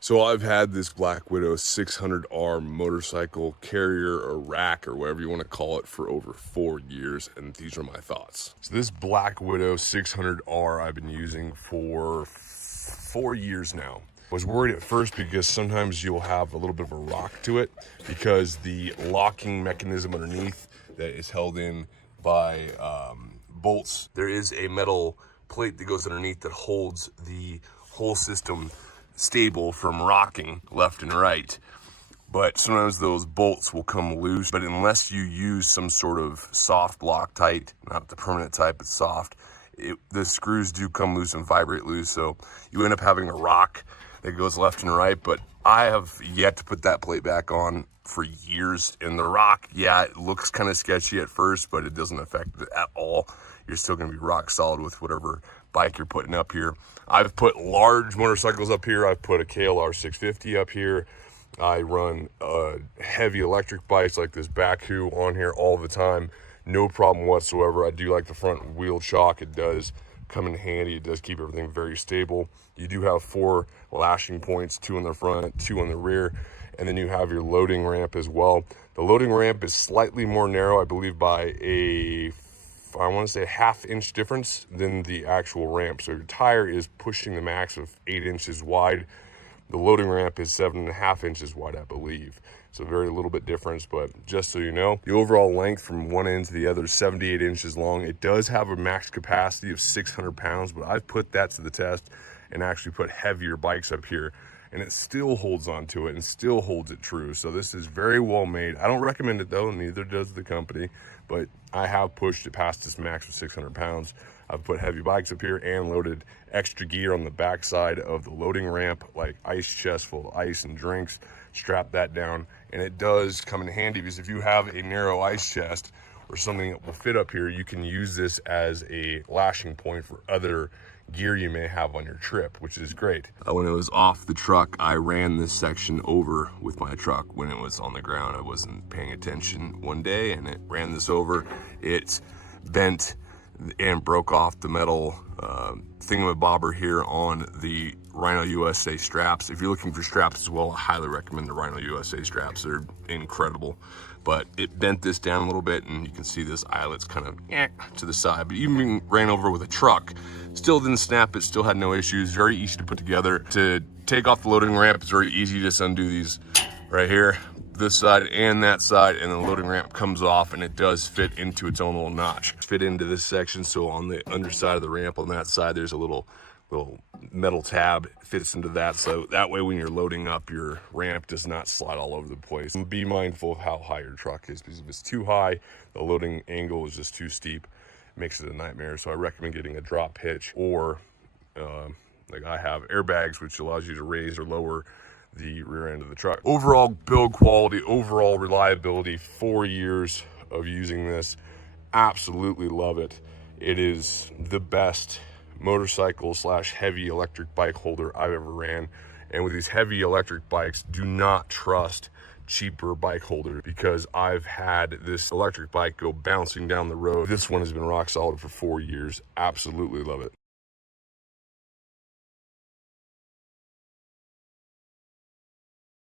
So I've had this Black Widow 600R motorcycle carrier or rack or whatever you want to call it for over 4 years, and these are my thoughts. So this Black Widow 600R I've been using for 4 years now. I was worried at first because sometimes you'll have a little bit of a rock to it because the locking mechanism underneath that is held in by bolts, there is a metal plate that goes underneath that holds the whole system stable from rocking left and right. But sometimes those bolts will come loose, but unless you use some sort of soft Loctite, not the permanent type, but soft, the screws do come loose and vibrate loose, so you end up having a rock that goes left and right. But I have yet to put that plate back on for years, and the rock, yeah, it looks kind of sketchy at first, but it doesn't affect it at all. You're still going to be rock solid with whatever bike you're putting up here. I've put large motorcycles up here. I've put a KLR 650 up here. I run heavy electric bikes like this Baku on here all the time. No problem whatsoever. I do like the front wheel chock. It does come in handy. It does keep everything very stable. You do have 4 lashing points, 2 on the front, 2 on the rear, and then you have your loading ramp as well. The loading ramp is slightly more narrow, I believe, by I want to say a ½ inch difference than the actual ramp. So your tire is pushing the max of 8 inches wide. The loading ramp is 7½ inches wide, I believe. So very little bit difference, but just so you know, the overall length from one end to the other is 78 inches long. It does have a max capacity of 600 pounds, but I've put that to the test and actually put heavier bikes up here, and it still holds on to it and still holds it true. So this is very well made. I don't recommend it though, neither does the company, but I have pushed it past this max of 600 pounds. I've put heavy bikes up here and loaded extra gear on the backside of the loading ramp, like ice chest full of ice and drinks, strap that down. And it does come in handy because if you have a narrow ice chest or something that will fit up here, you can use this as a lashing point for other gear you may have on your trip, which is great. When it was off the truck, I ran this section over with my truck. When it was on the ground, I wasn't paying attention one day and it ran this over. It bent and broke off the metal thingamabobber here on the Rhino USA straps. If you're looking for straps as well, I highly recommend the Rhino USA straps. They're incredible. But it bent this down a little bit, and you can see this eyelet's kind of to the side. But even being ran over with a truck, still didn't snap. It still had no issues. Very easy to put together. To take off the loading ramp, it's very easy to just undo these right here, this side and that side, and the loading ramp comes off, and it does fit into its own little notch. Fit into this section, so on the underside of the ramp on that side, there's a little metal tab. It fits into that, so that way when you're loading up, your ramp does not slide all over the place. And be mindful of how high your truck is, because if it's too high, the loading angle is just too steep. It makes it a nightmare. So I recommend getting a drop hitch, or like I have, airbags, which allows you to raise or lower the rear end of the truck. Overall build quality, overall reliability, 4 years of using this, absolutely love it. It is the best motorcycle / heavy electric bike holder I've ever ran. And with these heavy electric bikes, do not trust cheaper bike holders, because I've had this electric bike go bouncing down the road. This one has been rock solid for 4 years. Absolutely love it.